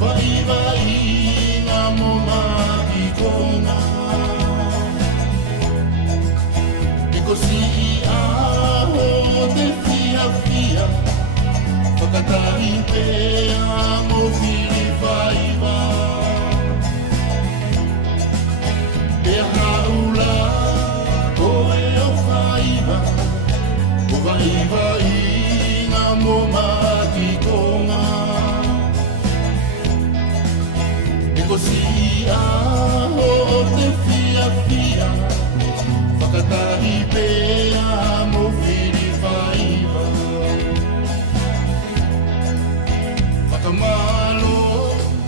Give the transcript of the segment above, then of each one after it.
vai vai ngā moma ki konga. E kosi aho te fia fia, whakatahi pēa mo whiri vai vai. E haula koe o whaiva, o vai vai ngā moma ki konga. E kosi aho te fia fia, whakatahi pēa mo whiri vai vai. Whakamalo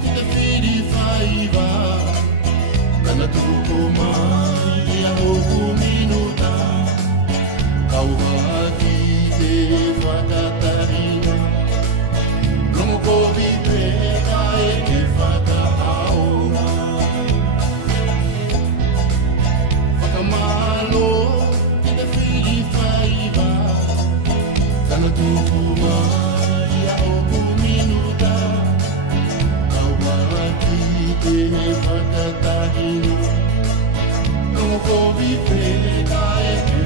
i te whiri vai vai, kana tuko mai e a hoku minuta, kaua ki te whakatarina, rongo kovi pēka e te whakaaona. Whakamalo i te whiri vai vai, kana tuko mai e a hoku minuta, kaua ki te whakatahina, no kovi pēka e te